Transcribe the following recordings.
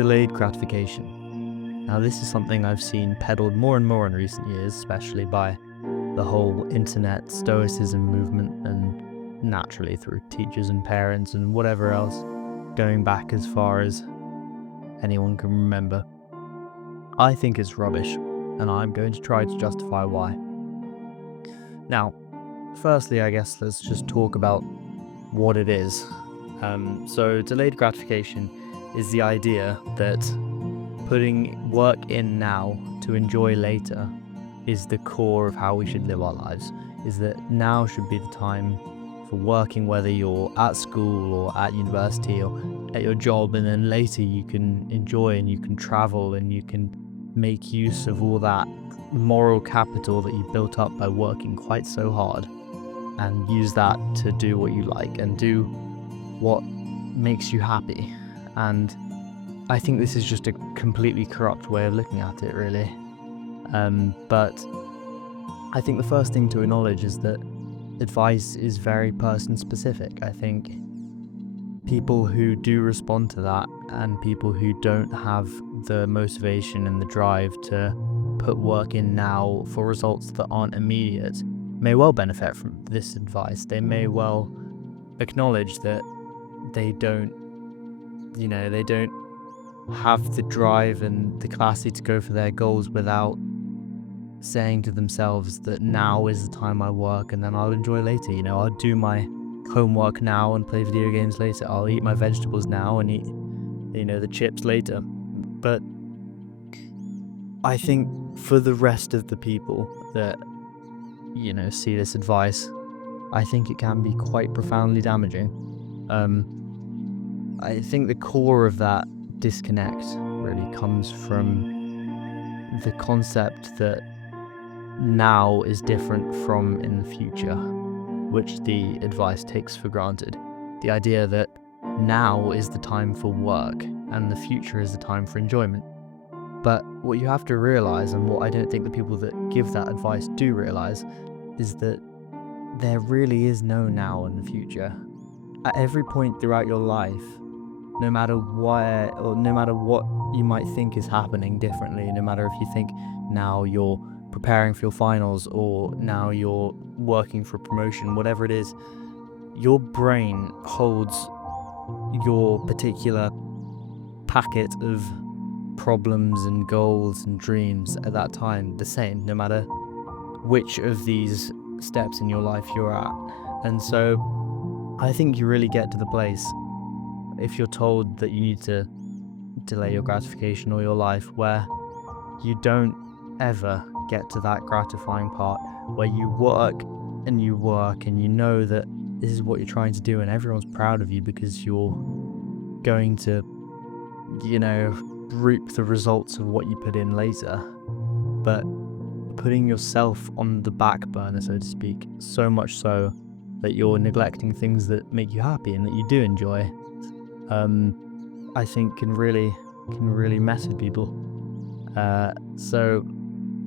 Delayed gratification. Now, this is something I've seen peddled more and more in recent years, especially by the whole internet stoicism movement and naturally through teachers and parents and whatever else, going back as far as anyone can remember. I think it's rubbish, and I'm going to try to justify why. Now, firstly, I guess let's just talk about what it is. So delayed gratification is the idea that putting work in now to enjoy later is the core of how we should live our lives, is that now should be the time for working, whether you're at school or at university or at your job, and then later you can enjoy and you can travel and you can make use of all that moral capital that you built up by working quite so hard, and use that to do what you like and do what makes you happy. And I think this is just a completely corrupt way of looking at it, really. But I think the first thing to acknowledge is that advice is very person specific. I think people who do respond to that and people who don't have the motivation and the drive to put work in now for results that aren't immediate may well benefit from this advice. They may well acknowledge that they don't have the drive and the capacity to go for their goals without saying to themselves that now is the time I work and then I'll enjoy later. I'll do my homework now and play video games later. I'll eat my vegetables now and eat, the chips later. But I think for the rest of the people that, see this advice, I think it can be quite profoundly damaging. I think the core of that disconnect really comes from the concept that now is different from in the future, which the advice takes for granted. The idea that now is the time for work and the future is the time for enjoyment. But what you have to realize, and what I don't think the people that give that advice do realize, is that there really is no now in the future. At every point throughout your life, no matter where or no matter what you might think is happening differently, no matter if you think now you're preparing for your finals or now you're working for a promotion, whatever it is, your brain holds your particular packet of problems and goals and dreams at that time the same, no matter which of these steps in your life you're at. And so I think you really get to the place, if you're told that you need to delay your gratification or your life, where you don't ever get to that gratifying part where you work and you know that this is what you're trying to do and everyone's proud of you because you're going to, reap the results of what you put in later. But putting yourself on the back burner, so to speak, so much so that you're neglecting things that make you happy and that you do enjoy, I think can really mess with people. So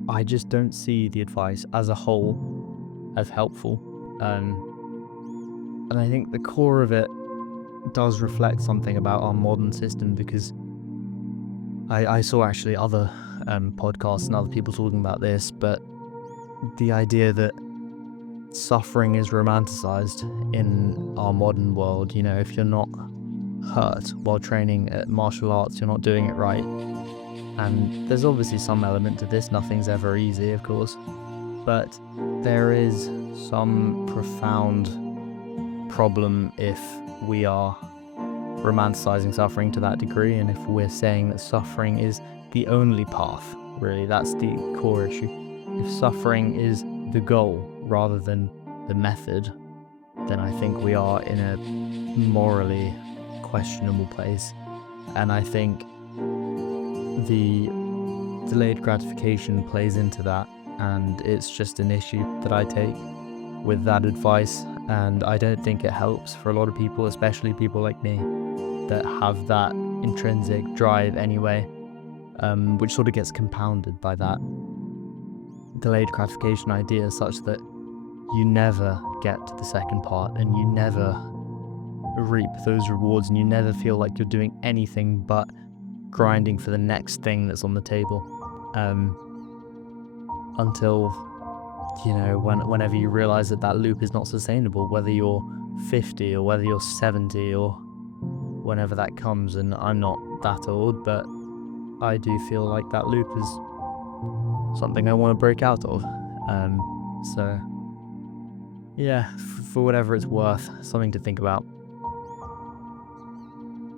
I just don't see the advice as a whole as helpful. And I think the core of it does reflect something about our modern system, because I saw actually other podcasts and other people talking about this, but the idea that suffering is romanticized in our modern world. If you're not hurt while training at martial arts, you're not doing it right. And there's obviously some element to this. Nothing's ever easy, of course, but there is some profound problem if we are romanticizing suffering to that degree, and if we're saying that suffering is the only path. Really, that's the core issue. If suffering is the goal rather than the method, then I think we are in a morally questionable place. And I think the delayed gratification plays into that, and it's just an issue that I take with that advice, and I don't think it helps for a lot of people, especially people like me that have that intrinsic drive anyway, which sort of gets compounded by that delayed gratification idea, such that you never get to the second part and you never reap those rewards and you never feel like you're doing anything but grinding for the next thing that's on the table, until, whenever you realize that loop is not sustainable, whether you're 50 or whether you're 70 or whenever that comes. And I'm not that old, but I do feel like that loop is something I want to break out of. So yeah, for whatever it's worth, something to think about.